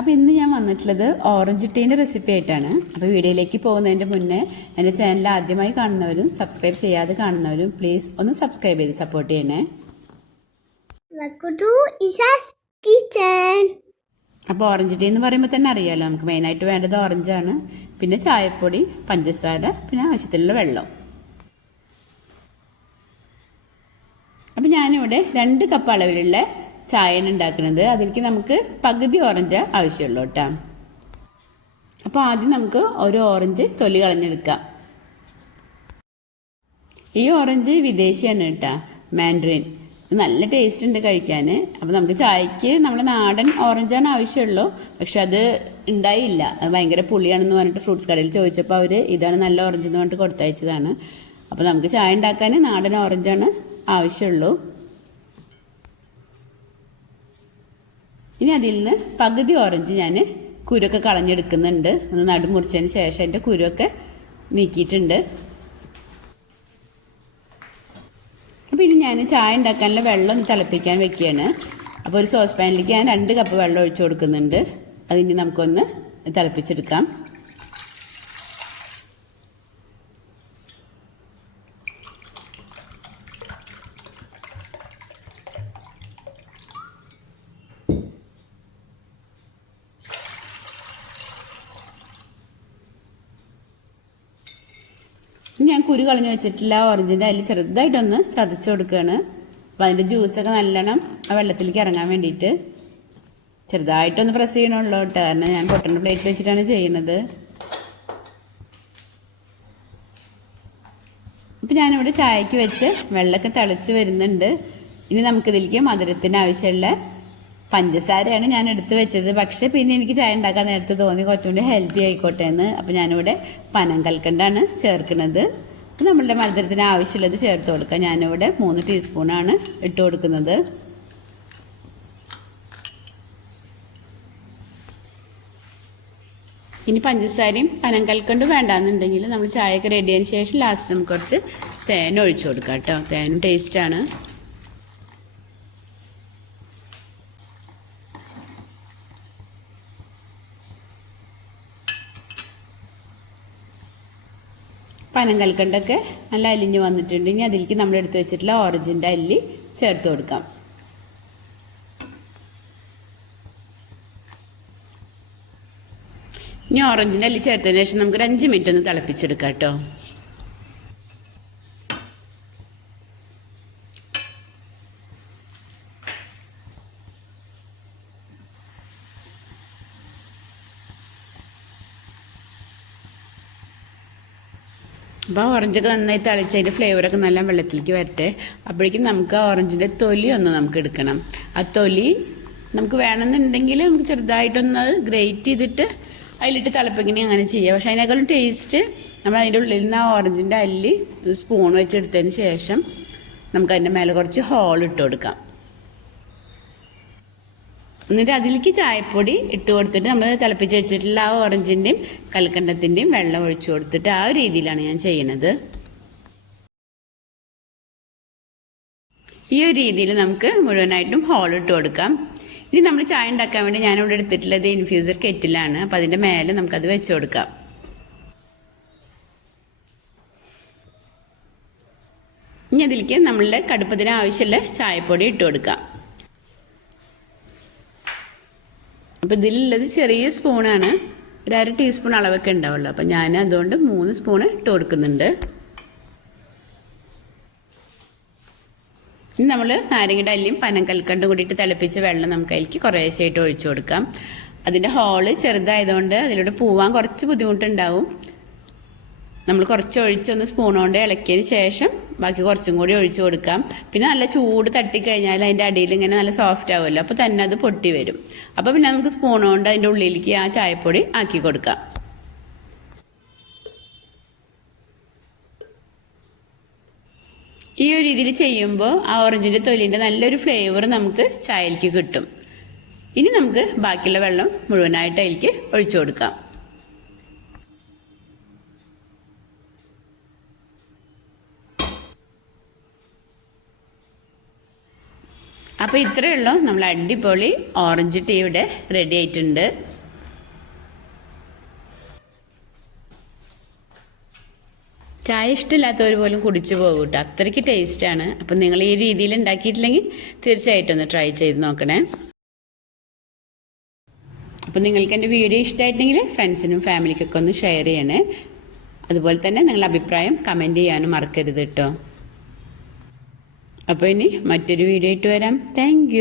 അപ്പോൾ ഇന്ന് ഞാൻ വന്നിട്ടുള്ളത് ഓറഞ്ച് ടീന്റെ റെസിപ്പി ആയിട്ടാണ്. അപ്പോൾ വീഡിയോയിലേക്ക് പോകുന്നതിന്റെ മുന്നേ എന്റെ ചാനൽ ആദ്യമായി കാണുന്നവരും സബ്സ്ക്രൈബ് ചെയ്യാതെ കാണുന്നവരും പ്ലീസ് ഒന്ന് സബ്സ്ക്രൈബ് ചെയ്ത് സപ്പോർട്ട് ചെയ്യണേ. അപ്പോൾ ഓറഞ്ച് ടീ എന്ന് പറയുമ്പോൾ തന്നെ അറിയാമല്ലോ നമുക്ക് മെയിനായിട്ട് വേണ്ടത് ഓറഞ്ചാണ് പിന്നെ ചായപ്പൊടി പഞ്ചസാര പിന്നെ ആവശ്യത്തിനുള്ള വെള്ളം. അപ്പോൾ ഞാനിവിടെ രണ്ട് കപ്പ് അളവിലുള്ള ചായയാണ് ഉണ്ടാക്കുന്നത്. അതിലേക്ക് നമുക്ക് പകുതി ഓറഞ്ച് ആവശ്യമുള്ളൂ കേട്ടോ. അപ്പോൾ ആദ്യം നമുക്ക് ഒരു ഓറഞ്ച് തൊലി കളഞ്ഞെടുക്കാം. ഈ ഓറഞ്ച് വിദേശിയാണ് കേട്ടോ മാൻഡ്രിൻ നല്ല ടേസ്റ്റ് ഉണ്ട് കഴിക്കാൻ അപ്പോൾ നമുക്ക് ചായക്ക് നമ്മുടെ നാടൻ ഓറഞ്ചാണ് ആവശ്യമുള്ളൂ. പക്ഷെ അത് ഉണ്ടായില്ല. ഭയങ്കര പുളിയാണെന്ന് പറഞ്ഞിട്ട് ഫ്രൂട്ട്സ് കടയിൽ ചോദിച്ചപ്പോൾ അവർ ഇതാണ് നല്ല ഓറഞ്ച് എന്ന് പറഞ്ഞിട്ട് കൊടുത്തയച്ചതാണ്. അപ്പോൾ നമുക്ക് ചായ ഉണ്ടാക്കാൻ നാടൻ ഓറഞ്ചാണ് ആവശ്യമുള്ളൂ. ഇനി അതിൽ നിന്ന് പകുതി ഓറഞ്ച് ഞാൻ കുരുവൊക്കെ കളഞ്ഞെടുക്കുന്നുണ്ട്. ഒന്ന് നടുമുറിച്ചതിന് ശേഷം എന്റെ കുരുവൊക്കെ നീക്കിയിട്ടുണ്ട്. അപ്പോൾ ഇനി ഞാൻ ചായ ഉണ്ടാക്കാനുള്ള വെള്ളം തിളപ്പിക്കാൻ വെക്കുകയാണ്. അപ്പോൾ ഒരു സോസ് പാനിലേക്ക് ഞാൻ രണ്ട് കപ്പ് വെള്ളം ഒഴിച്ചു കൊടുക്കുന്നുണ്ട്. അതിന് നമുക്കൊന്ന് തിളപ്പിച്ചെടുക്കാം. ഞാൻ കുരു കളഞ്ഞു വെച്ചിട്ടില്ല ഓറഞ്ചിന്റെ അതിൽ ചെറുതായിട്ടൊന്ന് ചതച്ച് കൊടുക്കുകയാണ് അപ്പോൾ അതിന്റെ ജ്യൂസൊക്കെ നല്ലോണം ആ വെള്ളത്തിലേക്ക് ഇറങ്ങാൻ വേണ്ടിയിട്ട് ചെറുതായിട്ടൊന്ന് പ്രസ് ചെയ്യണമല്ലോ കേട്ടോ. കാരണം ഞാൻ പൊട്ടണ പ്ലേറ്റ് വെച്ചിട്ടാണ് ചെയ്യുന്നത് അപ്പം ഞാനിവിടെ ചായക്ക് വെച്ച് വെള്ളമൊക്കെ തിളച്ച് വരുന്നുണ്ട്. ഇനി നമുക്കിതിലേക്ക് മധുരത്തിന് ആവശ്യമുള്ള പഞ്ചസാരയാണ് ഞാൻ എടുത്തു വെച്ചത്. പക്ഷേ പിന്നെ എനിക്ക് ചായ ഉണ്ടാക്കാൻ നേരത്തെ തോന്നി കുറച്ചും കൂടി ഹെൽത്തി ആയിക്കോട്ടെ എന്ന്. അപ്പോൾ ഞാനിവിടെ പനം കൽക്കണ്ടാണ് ചേർക്കുന്നത്. നമ്മളുടെ മധുരത്തിന് ആവശ്യമുള്ളത് ചേർത്ത് കൊടുക്കാം. ഞാനിവിടെ മൂന്ന് ടീസ്പൂണാണ് ഇട്ട് കൊടുക്കുന്നത്. ഇനി പഞ്ചസാരയും പനം കൽക്കണ്ട് വേണ്ടാന്നുണ്ടെങ്കിൽ നമ്മൾ ചായയൊക്കെ റെഡി ശേഷം ലാസ്റ്റ് നമുക്ക് കുറച്ച് തേൻ ഒഴിച്ചു കൊടുക്കാം കേട്ടോ. തേനും ടേസ്റ്റാണ് പനം കൽക്കണ്ടൊക്കെ നല്ല അലിഞ്ഞ് വന്നിട്ടുണ്ട്. ഇനി അതിലേക്ക് നമ്മൾ എടുത്തു വെച്ചിട്ടുള്ള ഓറഞ്ചിന്റെ അല്ലി ചേർത്ത് കൊടുക്കാം. ഇനി ഓറഞ്ചിന്റെ അല്ലി ചേർത്തതിന് ശേഷം നമുക്ക് ഒരു അഞ്ച് മിനിറ്റ് ഒന്ന് തിളപ്പിച്ചെടുക്കാം കേട്ടോ. അപ്പോൾ ആ ഓറഞ്ചൊക്കെ നന്നായി തിളച്ച് അതിന്റെ ഫ്ലേവറൊക്കെ നല്ല വെള്ളത്തിലേക്ക് വരട്ടെ. അപ്പോഴേക്കും നമുക്ക് ആ ഓറഞ്ചിന്റെ തൊലി ഒന്ന് നമുക്ക് എടുക്കണം. ആ തൊലി നമുക്ക് വേണമെന്നുണ്ടെങ്കിൽ നമുക്ക് ചെറുതായിട്ടൊന്ന് ഗ്രേറ്റ് ചെയ്തിട്ട് അതിലിട്ട് തിളപ്പിക്കണേ അങ്ങനെ ചെയ്യാം. പക്ഷേ അതിനേക്കാളും ടേസ്റ്റ് നമ്മൾ അതിന്റെ ഉള്ളിൽ നിന്ന് ആ ഓറഞ്ചിന്റെ അല്ലി സ്പൂൺ വെച്ചെടുത്തതിന് ശേഷം നമുക്ക് അതിന്റെ മേലെ കുറച്ച് ഹോൾ ഇട്ട് കൊടുക്കാം. എന്നിട്ട് അതിലേക്ക് ചായപ്പൊടി ഇട്ട് കൊടുത്തിട്ട് നമ്മൾ തിളപ്പിച്ച് വെച്ചിട്ടുള്ള ആ ഓറഞ്ചിന്റെയും കൽക്കണ്ടത്തിന്റെയും വെള്ളം ഒഴിച്ചു കൊടുത്തിട്ട് ആ രീതിയിലാണ് ഞാൻ ചെയ്യുന്നത് ഈ ഒരു രീതിയിൽ നമുക്ക് മുഴുവനായിട്ടും ഹോൾ ഇട്ട് കൊടുക്കാം. ഇനി നമ്മൾ ചായ ഉണ്ടാക്കാൻ വേണ്ടി ഞാനിവിടെ എടുത്തിട്ടുള്ളത് ഇൻഫ്യൂസർ കെറ്റിലാണ് അപ്പം അതിന്റെ മേലെ നമുക്കത് വെച്ച് കൊടുക്കാം. ഇനി അതിലേക്ക് നമ്മളുടെ കടുപ്പത്തിന് ആവശ്യമുള്ള ചായപ്പൊടി ഇട്ട് കൊടുക്കാം. അപ്പോൾ ഇതിലുള്ളത് ചെറിയ സ്പൂണാണ്. ഒരു അര ടീസ്പൂൺ അളവൊക്കെ ഉണ്ടാവുള്ളൂ. അപ്പോൾ ഞാൻ അതുകൊണ്ട് മൂന്ന് സ്പൂണ് ഇട്ട് കൊടുക്കുന്നുണ്ട്. ഇനി നമ്മൾ നാരങ്ങയുടെ അല്ലിയും പനം കൽക്കണ്ടും കൂടിയിട്ട് തിളപ്പിച്ച വെള്ളം നമുക്ക് അതിലേക്ക് കുറേശ്ശായിട്ട് ഒഴിച്ചു കൊടുക്കാം. അതിന്റെ ഹോൾ ചെറുതായതുകൊണ്ട് അതിലൂടെ പോവാൻ കുറച്ച് ബുദ്ധിമുട്ടുണ്ടാവും. നമ്മൾ കുറച്ച് ഒഴിച്ചൊന്ന് സ്പൂൺ കൊണ്ട് ഇളക്കിയതിന് ശേഷം ബാക്കി കുറച്ചും കൂടി ഒഴിച്ചു കൊടുക്കാം. പിന്നെ നല്ല ചൂട് തട്ടിക്കഴിഞ്ഞാൽ അതിന്റെ അടിയിൽ ഇങ്ങനെ നല്ല സോഫ്റ്റ് ആവുമല്ലോ. അപ്പോൾ തന്നെ അത് പൊട്ടി വരും. അപ്പോൾ പിന്നെ നമുക്ക് സ്പൂൺ കൊണ്ട് അതിന്റെ ഉള്ളിലേക്ക് ആ ചായപ്പൊടി ആക്കി കൊടുക്കാം. ഈ ഒരു രീതിയിൽ ചെയ്യുമ്പോൾ ആ ഓറഞ്ചിന്റെ തൊലിന്റെ നല്ലൊരു ഫ്ലേവർ നമുക്ക് ചായയിലേക്ക് കിട്ടും. ഇനി നമുക്ക് ബാക്കിയുള്ള വെള്ളം മുഴുവനായിട്ട് അതിലേക്ക് ഒഴിച്ചു കൊടുക്കാം. അപ്പോൾ ഇത്രയേ ഉള്ളൂ. നമ്മൾ അടിപൊളി ഓറഞ്ച് ടീ ഇവിടെ റെഡി ആയിട്ടുണ്ട്. ചായ ഇഷ്ടമില്ലാത്തവർ പോലും കുടിച്ചു പോകും കേട്ടോ അത്രയ്ക്ക് ടേസ്റ്റാണ് അപ്പം നിങ്ങൾ ഈ രീതിയിൽ ഉണ്ടാക്കിയിട്ടില്ലെങ്കിൽ തീർച്ചയായിട്ടും ഒന്ന് ട്രൈ ചെയ്ത് നോക്കണേ. അപ്പം നിങ്ങൾക്ക് എന്റെ വീഡിയോ ഇഷ്ടമായിട്ടുണ്ടെങ്കിൽ ഫ്രണ്ട്സിനും ഫാമിലിക്കൊക്കെ ഒന്ന് ഷെയർ ചെയ്യണേ. അതുപോലെ തന്നെ നിങ്ങളുടെ അഭിപ്രായം കമന്റ് ചെയ്യാനും മറക്കരുത് കേട്ടോ അപ്പോൾ ഇനി മറ്റൊരു വീഡിയോ ആയിട്ട് വരാം. താങ്ക്